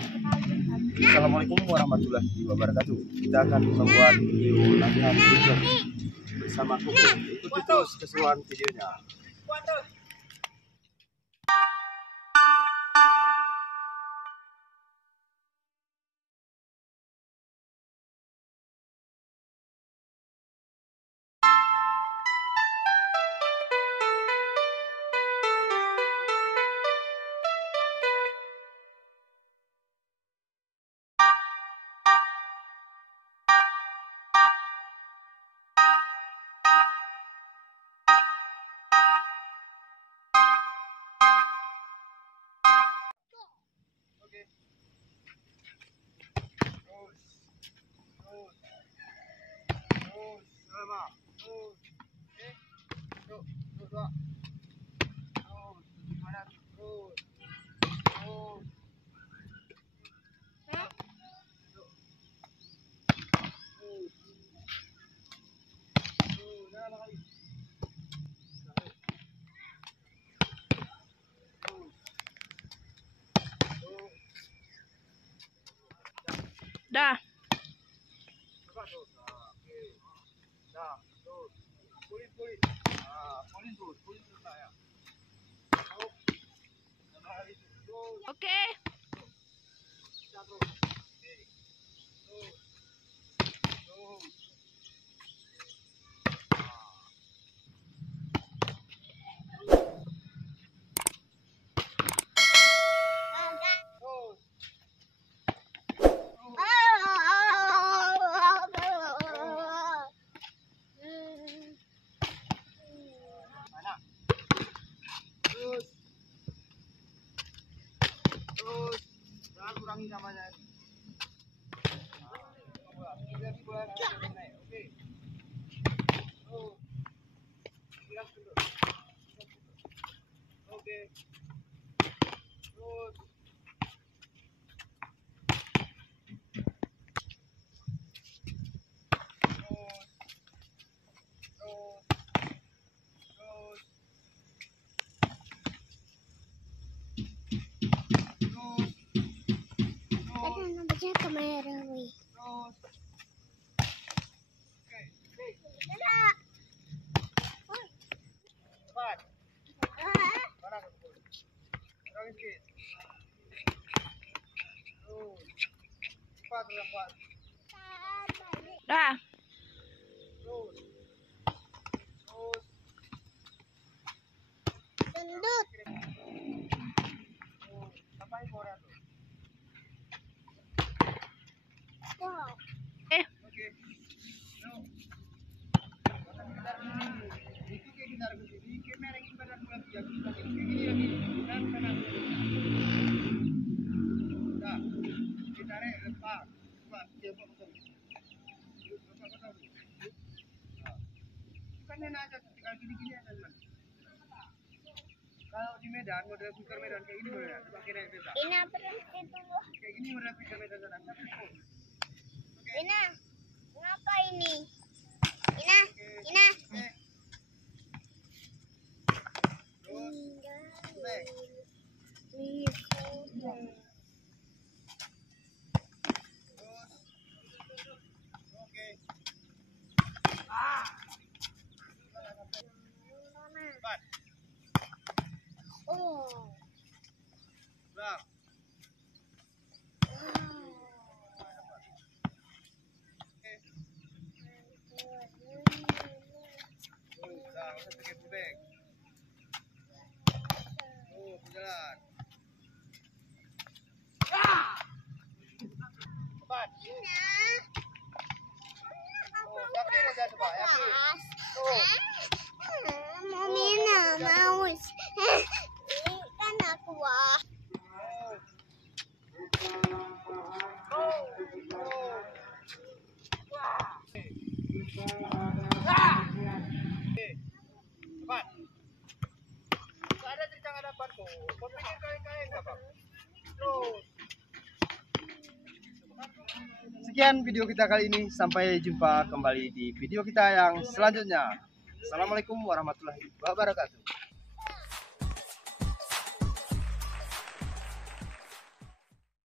Assalamualaikum warahmatullahi wabarakatuh. Kita akan membuat video latihan hujan bersama Kuku. Ikuti terus keseruan videonya. Dah. Oke. Jangan kurangi namanya. Oke. Dah. Gendut. Wow. Kalau di Medan, model speaker Medan kayak gini model, pakai naik beta. Ina berhenti dulu. Kayak gini model speaker Medan sana. Ina, ngapa ini? Ina, Ina. Oh. Jalan. Ina. Yakin aja coba, yakin. Tuh. Mami mau. Ini kan aku wah. Cepat. Ada cerita hadapan tuh. Kau pikir kain-kain nggak, Bang? Terus. Sekian video kita kali ini. Sampai jumpa kembali di video kita yang selanjutnya. Assalamualaikum warahmatullahi wabarakatuh.